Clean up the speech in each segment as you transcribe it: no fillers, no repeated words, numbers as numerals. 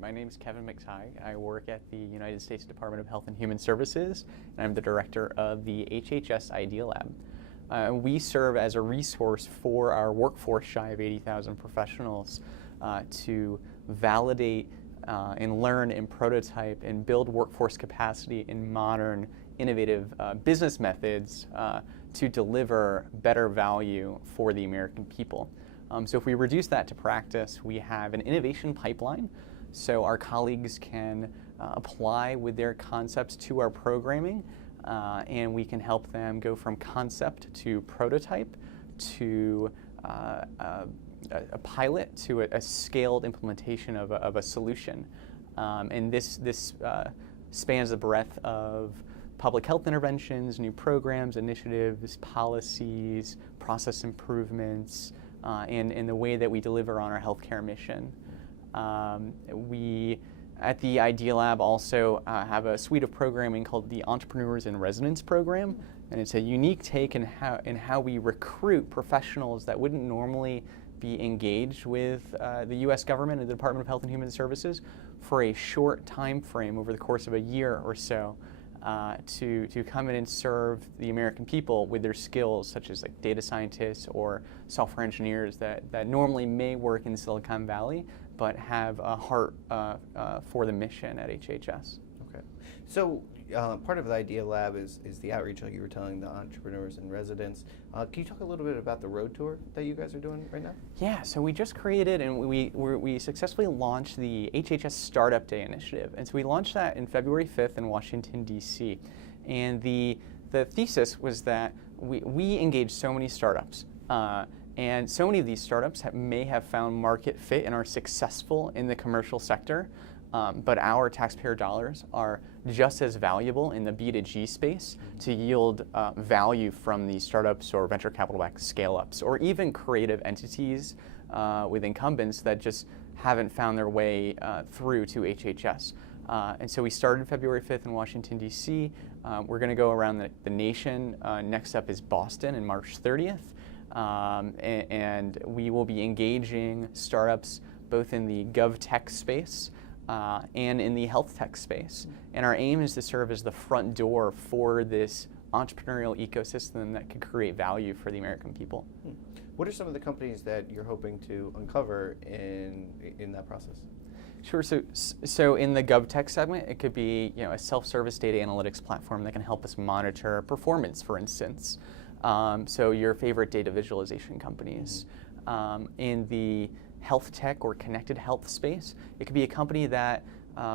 My name is Kevin McTigue. I work at the United States Department of Health and Human Services, and I'm the director of the HHS Idea Lab. We serve as a resource for our workforce, shy of 80,000 professionals, to validate and learn and prototype and build workforce capacity in modern, innovative business methods to deliver better value for the American people. So if we reduce that to practice, we have an innovation pipeline, so our colleagues can apply with their concepts to our programming, and we can help them go from concept to prototype to a pilot to a scaled implementation of a solution. And this spans the breadth of public health interventions, new programs, initiatives, policies, process improvements, and the way that we deliver on our healthcare mission. We at the Idea Lab also have a suite of programming called the Entrepreneurs in Residence program, and it's a unique take in how we recruit professionals that wouldn't normally be engaged with the U.S. government and the Department of Health and Human Services for a short time frame over the course of a year or so to come in and serve the American people with their skills, such as like data scientists or software engineers that normally may work in Silicon Valley but have a heart for the mission at HHS. Okay. So part of the Idea Lab is the outreach, like you were telling, the entrepreneurs in residence. Can you talk a little bit about the road tour that you guys are doing right now? Yeah, so we just created and we successfully launched the HHS Startup Day initiative. And so we launched that in February 5th in Washington, D.C. And the thesis was that we engage so many startups. And so many of these startups may have found market fit and are successful in the commercial sector, but our taxpayer dollars are just as valuable in the B2G space to yield value from these startups or venture capital-backed scale-ups, or even creative entities with incumbents that just haven't found their way through to HHS. And so we started February 5th in Washington, D.C. We're going to go around the nation. Next up is Boston on March 30th. And we will be engaging startups both in the GovTech space and in the health tech space. And our aim is to serve as the front door for this entrepreneurial ecosystem that could create value for the American people. What are some of the companies that you're hoping to uncover in that process? Sure. So in the GovTech segment, it could be a self-service data analytics platform that can help us monitor performance, for instance. So your favorite data visualization companies. In the health tech or connected health space, it could be a company that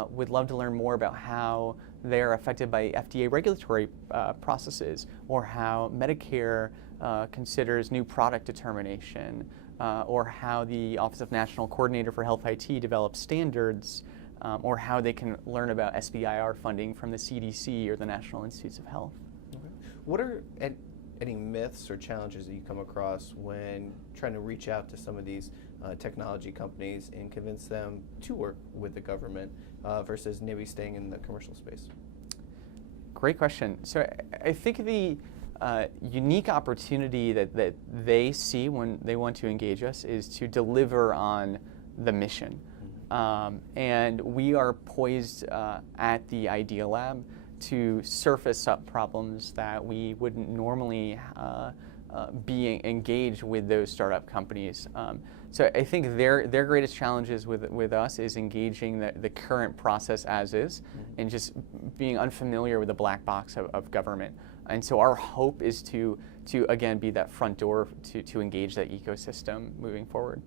would love to learn more about how they're affected by FDA regulatory processes, or how Medicare considers new product determination, or how the Office of National Coordinator for Health IT develops standards, or how they can learn about SBIR funding from the CDC or the National Institutes of Health. Okay. What are any myths or challenges that you come across when trying to reach out to some of these technology companies and convince them to work with the government versus maybe staying in the commercial space? Great question. So I think the unique opportunity that they see when they want to engage us is to deliver on the mission. And we are poised at the Idea Lab to surface up problems that we wouldn't normally be engaged with those startup companies. So I think their greatest challenges with us is engaging the current process as is, and just being unfamiliar with the black box of government. And so our hope is to again be that front door to engage that ecosystem moving forward.